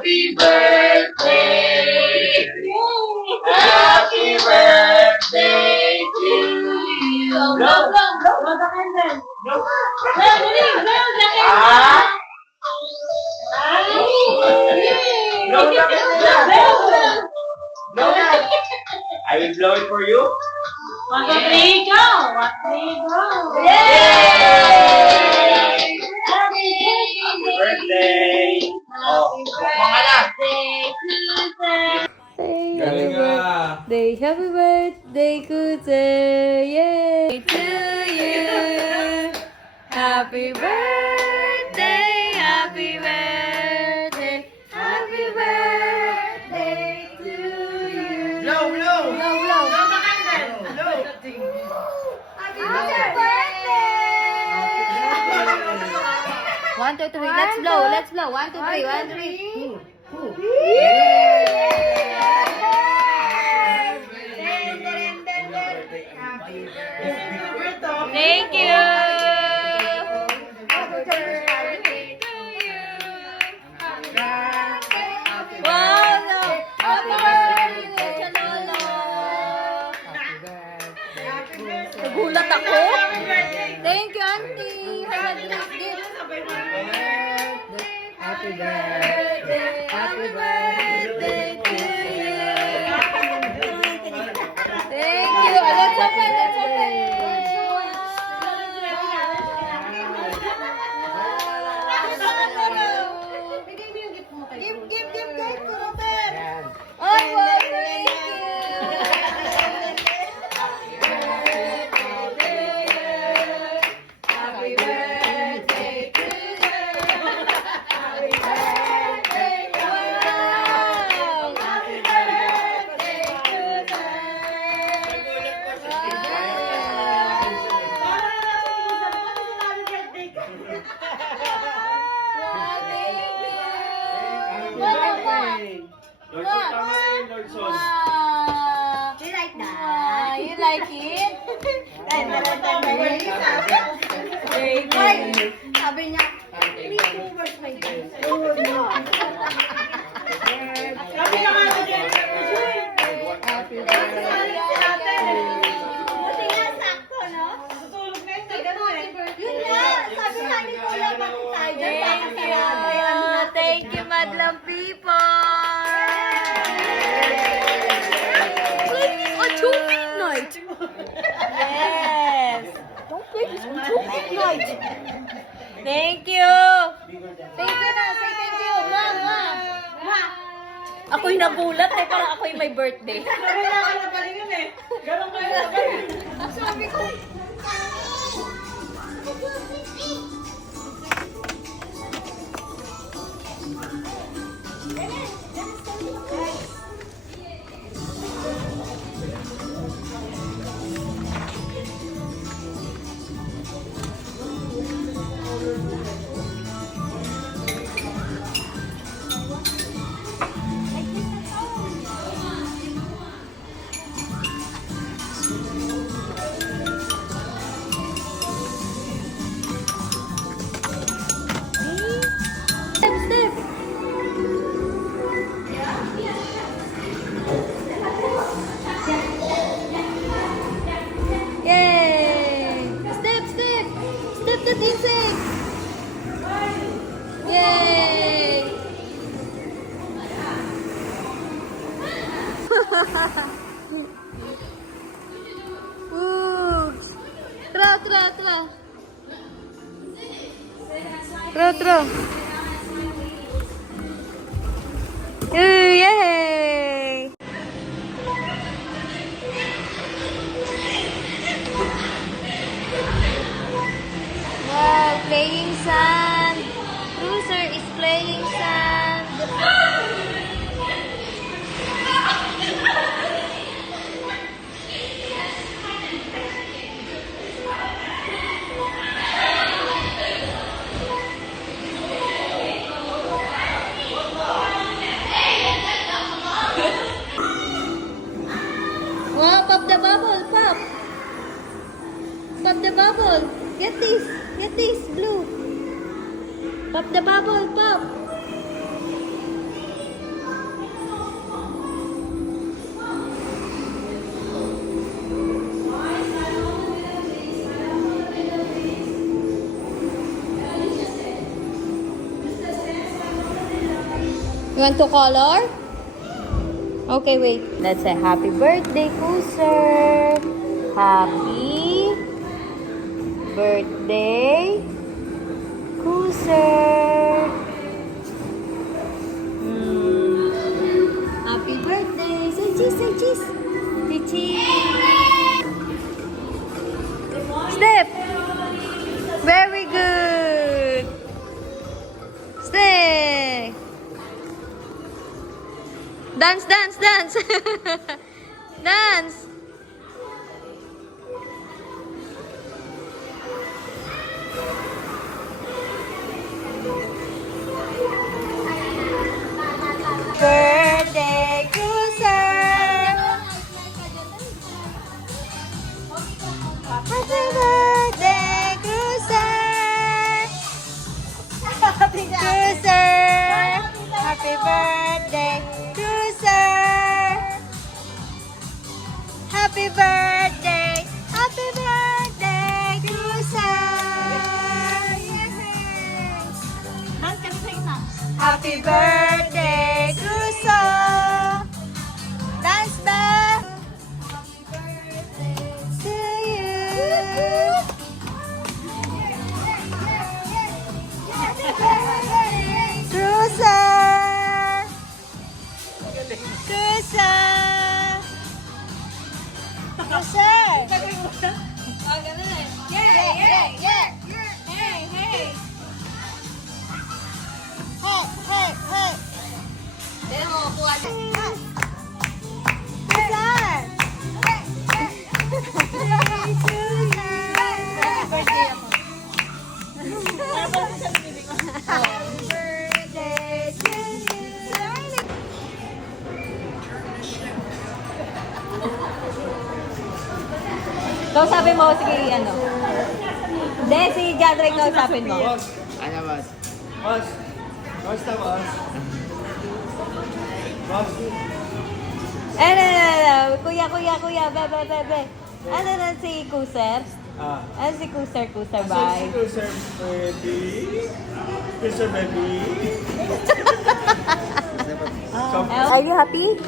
Happy birthday! Happy birthday to you! Blow, blow, blow! Blow the candle! Blow! Blow, blow the candle! Blow the candle! Blow that! I will blow it for you. 1, 2, 3, go! 1, 2, 3, go! Yay! Happy birthday! Happy birthday! Happy birthday, Kuze! Yay! To you! Happy birthday! Happy birthday! Happy birthday to you! Blow, blow! Blow, blow! Blow the candle! Blow! Happy birthday! 1, 2, 3. Let's blow. Let's blow. 1, 2, 3. 1, 3. Thank you. Wow, no. Happy birthday, Chanolo. Nagulat ako. Thank you, Auntie. Happy birthday. Happy birthday. Happy birthday to you. Thank you. Let's open. Let's open. Give to Robert. Oh, wow, thank you. Happy birthday to you. Happy birthday. Wow. Happy birthday to Lord Son. You like that? You like it? Sabi niya, where's my drink? Sabi niya nga sa Jennifer. Happy birthday. Buti nga sakto, no? Tutulog na ito. Ganun eh. Yun nga, sabi nga ni Kuya pati tayo dyan. Thank you. Thank you, madlang people. It's a midnight. Yes. Don't play this until midnight. Thank you. Thank you na. Say thank you. Mama. Ako'y nagulat eh. Parang ako'y may birthday. Sabi na ka na palingan eh. Ganun kayo na palingan. Sabi ko. Step. Yay! Step. Step that insect. Yay! Ooh. Throw. Yay! Wow, playing sand. Cruiser is playing sand. You want to color? Okay, wait. Let's say happy birthday, Kuser. Happy birthday, Kuser. Happy birthday. Say cheese, say cheese. Say cheese. Step. Very good. Stay. Dance, dance, dance. Dance. Birthday, Kuser. Happy birthday, Kuser. Kuser. Happy birthday, Kuser. Happy birthday. Happy birthday, Kuser. Happy birthday, Kuso. Dance back. To you. Cruiser. Cruiser. Cruiser. Yeah. Hey. Hey. Kausapin mo, sige, ano. Hindi, si Jadre, kausapin mo. Ano, boss? Boss! Boss na, boss! Boss! No. Kuya, be. Ano na si Kuser? Ah. Ano si Kuser, Sir, bye. Sir, baby. Sir, baby. Are you happy?